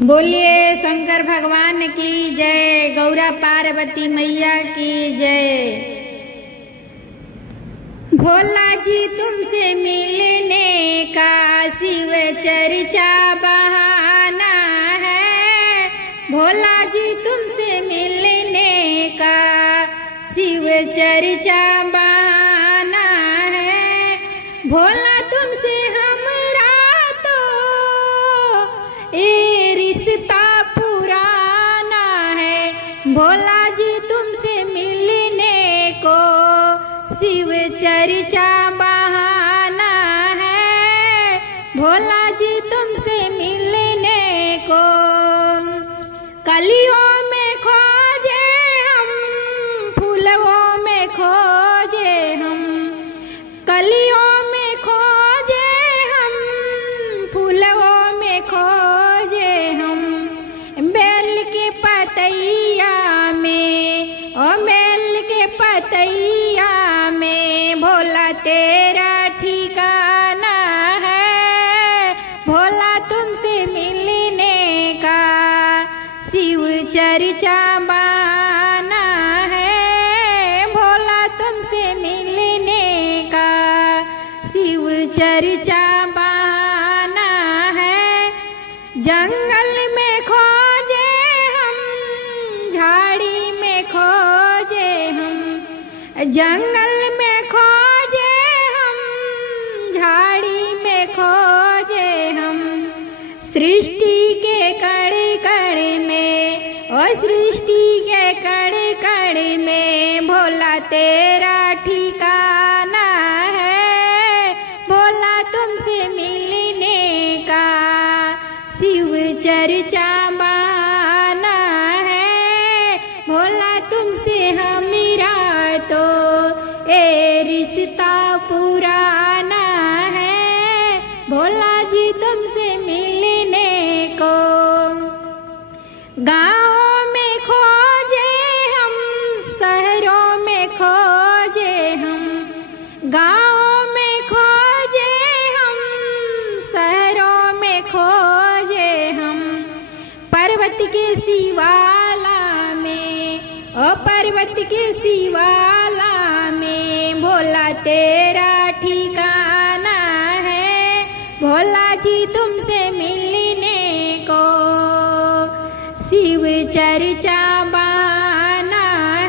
बोलिए शंकर भगवान की जय, गौरा पार्वती मैया की जय। भोला जी तुमसे मिलने का शिव चर्चा बहाना है। भोला जी तुमसे मिलने का शिव चर्चा बहाना है। भोला तुमसे हमरा तो ये रिश्ता पुराना है। भोला जी तुमसे मिलने को शिव चर्चा बहाना है। भोला जी तुमसे मिलने को कलियों में खोजे हम, फूलों में खोजे हम, कलियों में खोजे हम, फूलों में खोजे हम, बेल के पतैया में, ओ बेल के पतैया में भोला तेरा ठिकाना है। भोला तुमसे मिलने का शिव चर्चा बहाना है। भोला तुमसे मिलने का शिव चर्चा बहाना है। जंगल में खोजे हम, झाड़ी में खोजे हम, जंगल में खोजे हम, झाड़ी में खोजे हम, सृष्टि के कण कण में, ओ सृष्टि के कण कण में भोला तेरा ठिकाना है। भोला तुमसे मिलने का शिव चर्चा बहाना है। भोला तुमसे हमीरा तो ये रिश्ता पुराना है। भोला जी तुमसे मिलने को गाँव में खोजे हम, शहरों में खोजे हम, गाँव में खोजे हम, शहरों में खोजे हम, पर्वत के शिवाला में, ओ पर्वत के शिवाला में भोला तेरा ठिकाना है। भोला जी तुमसे मिलने को शिव चर्चा बहाना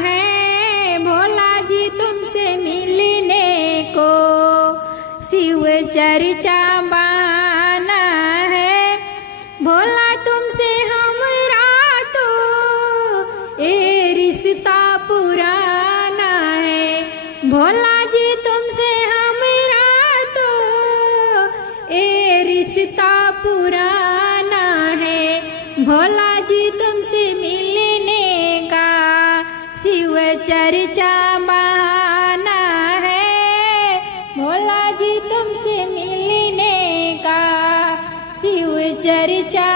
है। भोला जी तुमसे मिलने को शिव चर्चा बहाना है। भोला तुमसे हमरा तो ये रिश्ता पुराना है। भोला जी तुमसे हमरा तो ये रिश्ता पुराना है। भोला जी तुमसे मिलने का शिव चर्चा बहाना है। भोला जी तुमसे मिलने का शिव चर्चा